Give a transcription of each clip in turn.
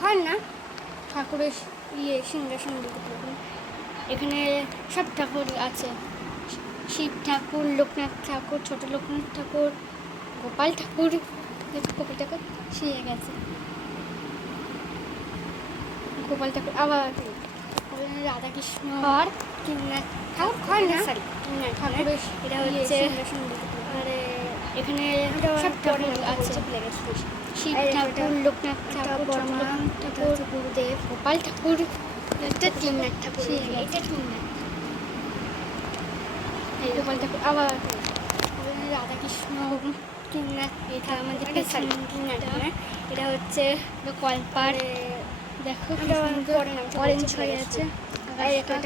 হয় না ঠাকুরের সিংহাসন দেখতে পাবেন। এখানে সব ঠাকুর আছে, শিব ঠাকুর, লোকনাথ ঠাকুর, ছোট লোকনাথ ঠাকুর, গোপাল ঠাকুর। গোপাল ঠাকুর শিয়ে গেছে, গোপাল ঠাকুর আবার রাধাকৃষ্ণ আর ঠাকুর হয় না ঠাকুরের এটা হচ্ছে। আর এখানে সব ঠাকুর আছে, শিব ঠাকুর, লোকনাথ ঠাকুর, লোকনাথ ঠাকুর, গুরুদেব, গোপাল ঠাকুর, এটা তিননাথ ঠাকুর, এটা তিননাথ, এই গোপাল ঠাকুর আবার রাধাকৃষ্ণ, তিননাথ। এটা আমাদের তিননাথ, এটা হচ্ছে কলপাড়। দেখো অরেঞ্জ হয়ে আছে, এটা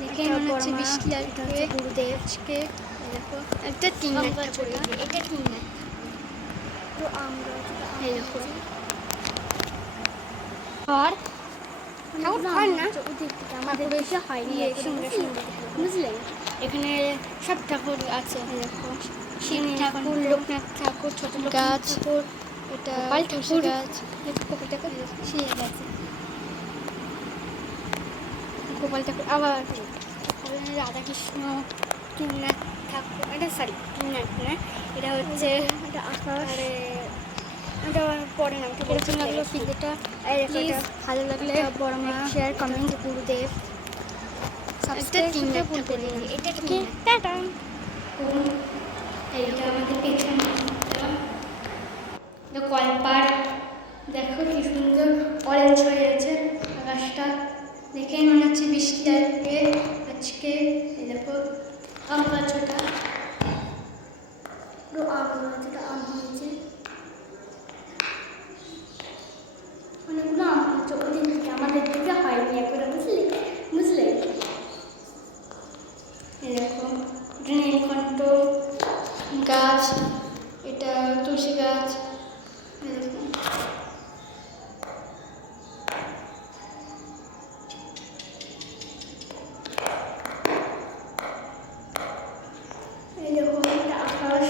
দেখে মনে হচ্ছে বৃষ্টি আসবে। গুরুদেবকে দেখো, একটা তিননাথ ঠাকুর, এটা তিননাথ। তো আমরা এই দেখো আর ঠাকুর হয় না আমাদের বেশি হয়নি, বুঝলেন। এখানে সব ঠাকুর আছে, দেখো শিব ঠাকুর, লোকনাথ ঠাকুর, ছোট গাছ ঠাকুর, এটা গোপাল ঠাকুর গাছ, গোপাল ঠাকুর শিয়ে গেছে, গোপাল ঠাকুর আবার রাধাকৃষ্ণ, তিননাথ ঠাকুর। এটা তিননাথ না, এটা হচ্ছে এটা আকাশ। এটা পরে নাম এরকম লাগলো ভিডিওটা। প্লিজ ভালো লাগলে বড় মা শেয়ার কমেন্ট গুরুদেব সাবস্ক্রাইব করতে ভুলবেন না। এটা কি টাটা। এইটা আমাদের পেছনে কলপাড়, দেখো কি সুন্দর অরেঞ্জ হয়ে আছে আকাশটা, দেখেই মনে হচ্ছে বৃষ্টি আসবে আজকে। এই দেখো আম গাছটা, পুরো আম গাছটা আম হয়েছে, অনেকগুলো আম হয়েছে। ওদিন থেকে আমাদের দিকে হয়নি একবার, বুঝলে। এই দেখো নীলকণ্ঠ গাছ, এটা তুলসী গাছ। এরকম এই দেখো একটা আকাশ।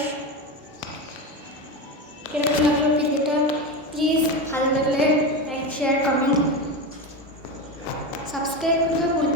কিরকম লাগলো ভিডিওটা? প্লিজ ভালো লাগলে লাইক শেয়ার কমেন্ট সাবস্ক্রাইব করতে ভুলবেন না।